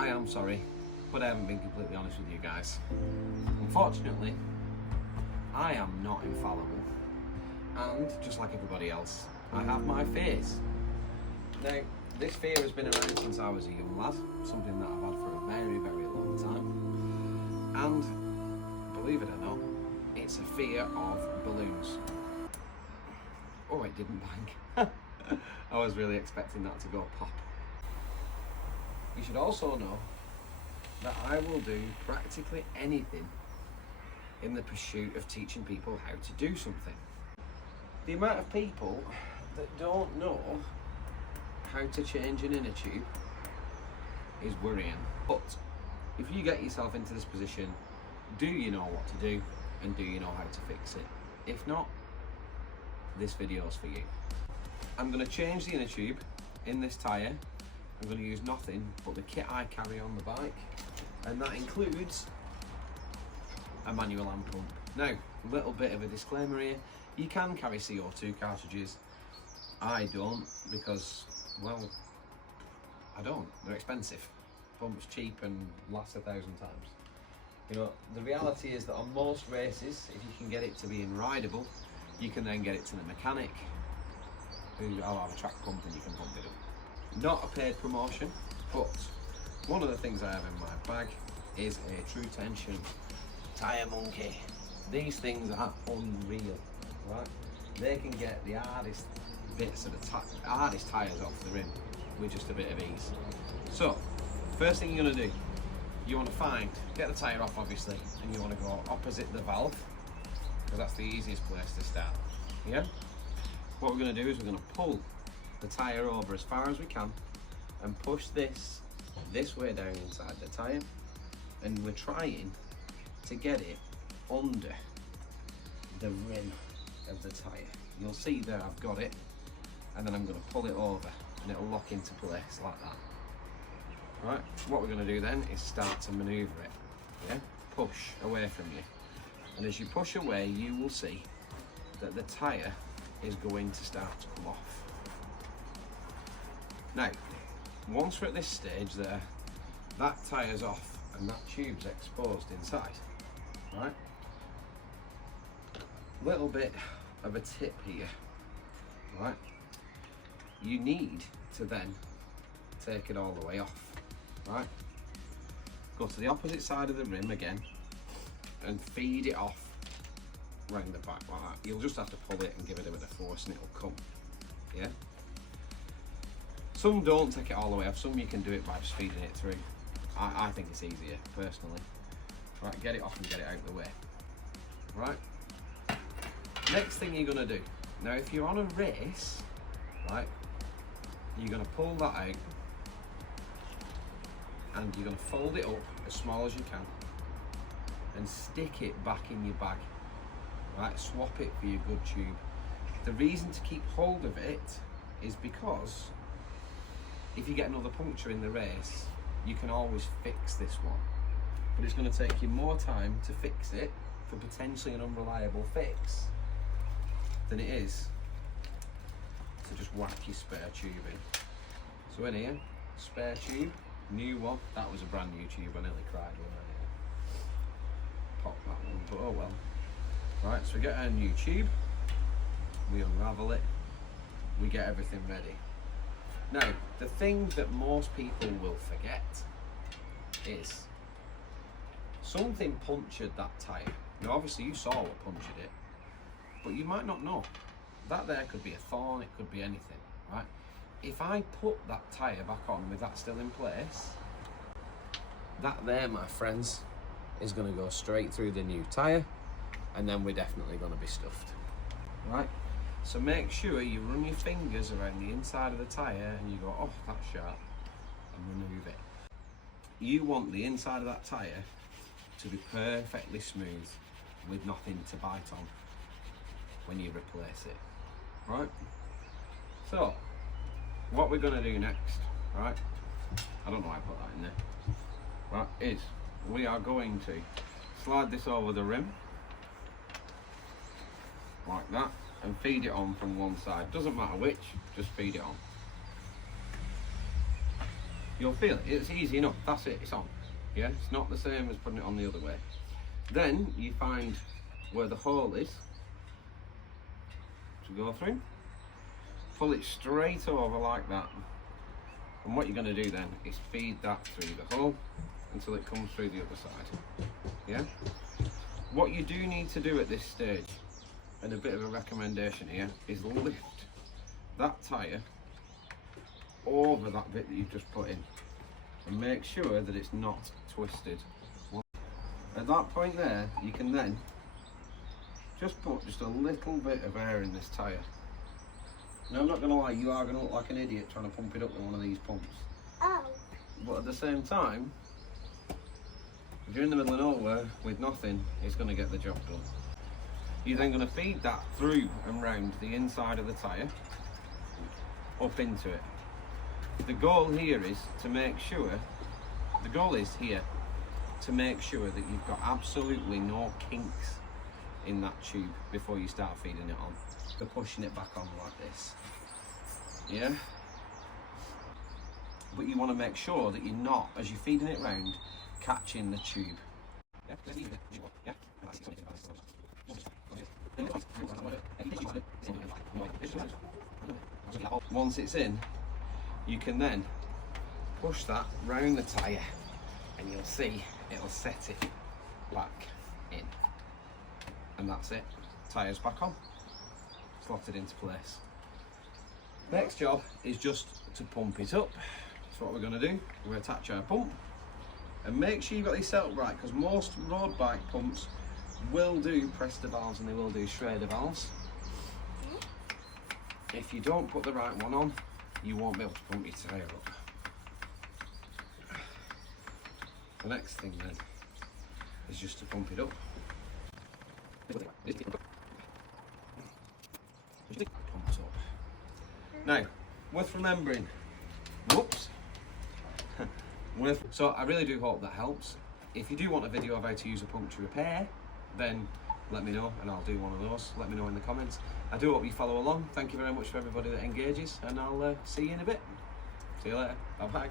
I am sorry, but I haven't been completely honest with you guys. Unfortunately, I am not infallible, and just like everybody else, I have my fears. Now, this fear has been around since I was a young lad, something that I've had for a very, very long time, and believe it or not, it's a fear of balloons. Oh, it didn't bang. I was really expecting that to go pop. You should also know that I will do practically anything in the pursuit of teaching people how to do something. The amount of people that don't know how to change an inner tube is worrying. But if you get yourself into this position, do you know what to do and do you know how to fix it? If not, this video is for you. I'm going to change the inner tube in this tyre. I'm going to use nothing but the kit I carry on the bike, and that includes a manual hand pump. Now, a little bit of a disclaimer here, you can carry CO2 cartridges. I don't, because, well, I don't. They're expensive. Pump's cheap and lasts 1,000 times. You know, the reality is that on most races, if you can get it to being rideable, you can then get it to the mechanic, who I'll have a track pump and you can pump it up. Not a paid promotion, but one of the things I have in my bag is a true tension tyre monkey. These things are unreal, right? They can get the hardest bits of the hardest tyres off the rim with just a bit of ease. So, first thing you're going to do, you want to get the tyre off obviously, and you want to go opposite the valve, because that's the easiest place to start. Yeah? What we're going to do is we're going to pull the tyre over as far as we can and push this way down inside the tyre, and we're trying to get it under the rim of the tyre. You'll see there I've got it, and then I'm going to pull it over and it'll lock into place like that. Right, what we're going to do then is start to manoeuvre it. Yeah, push away from you, and as you push away you will see that the tyre is going to start to come off. Now, once we're at this stage there, that tyre's off and that tube's exposed inside, right? Little bit of a tip here, right? You need to then take it all the way off, right? Go to the opposite side of the rim again and feed it off round the back like that. You'll just have to pull it and give it a bit of force and it'll come, yeah? Some don't take it all the way off, some you can do it by just feeding it through. I think it's easier, personally. Right, get it off and get it out of the way. Right? Next thing you're gonna do, now if you're on a race, right, you're gonna pull that out and you're gonna fold it up as small as you can and stick it back in your bag. Right, swap it for your good tube. The reason to keep hold of it is because if you get another puncture in the race, you can always fix this one. But it's going to take you more time to fix it for potentially an unreliable fix than it is to just whack your spare tube in. So in here, spare tube, new one. That was a brand new tube, I nearly cried when I popped that one, but oh well. Right, so we get our new tube, we unravel it, we get everything ready. Now, the thing that most people will forget is something punctured that tyre. Now obviously you saw what punctured it, but you might not know. That there could be a thorn, it could be anything, right? If I put that tyre back on with that still in place, that there, my friends, is going to go straight through the new tyre, and then we're definitely going to be stuffed, right? So make sure you run your fingers around the inside of the tyre and you go, oh, that's sharp, and remove it. You want the inside of that tyre to be perfectly smooth with nothing to bite on when you replace it, right? So, what we're going to do next, right? I don't know why I put that in there, right, is we are going to slide this over the rim, like that, and feed it on from one side. Doesn't matter which, just feed it on. you'll feel it. It's easy enough. That's it. It's on. Yeah, it's not the same as putting it on the other way. Then you find where the hole is to go through. Pull it straight over like that. And what you're going to do then is feed that through the hole until it comes through the other side. Yeah? What you do need to do at this stage, and a bit of a recommendation here, is lift that tyre over that bit that you've just put in and make sure that it's not twisted. At that point there, you can then just put just a little bit of air in this tyre. Now I'm not going to lie, you are going to look like an idiot trying to pump it up with one of these pumps. Oh. But at the same time, if you're in the middle of nowhere with nothing, it's going to get the job done. You're then going to feed that through and round the inside of the tyre, up into it. The goal here is to make sure, the goal is here to make sure that you've got absolutely no kinks in that tube before you start feeding it on. You're pushing it back on like this. Yeah? But you want to make sure that you're not, as you're feeding it round, catching the tube. Once it's in, you can then push that round the tyre and you'll see it'll set it back in. And that's it. Tyre's back on. Slotted into place. Next job is just to pump it up. That's what we're going to do. We're going to attach our pump and make sure you've got these set up right, because most road bike pumps will do Presta valves and they will do Schrader valves. If you don't put the right one on, you won't be able to pump your tyre up. The next thing then is just to pump it up. Pumps up. Now, worth remembering. Whoops. So I really do hope that helps. If you do want a video of how to use a puncture repair, then let me know and I'll do one of those. Let me know in the comments. I do hope you follow along. Thank you very much for everybody that engages, and I'll see you in a bit. See you later. Bye bye.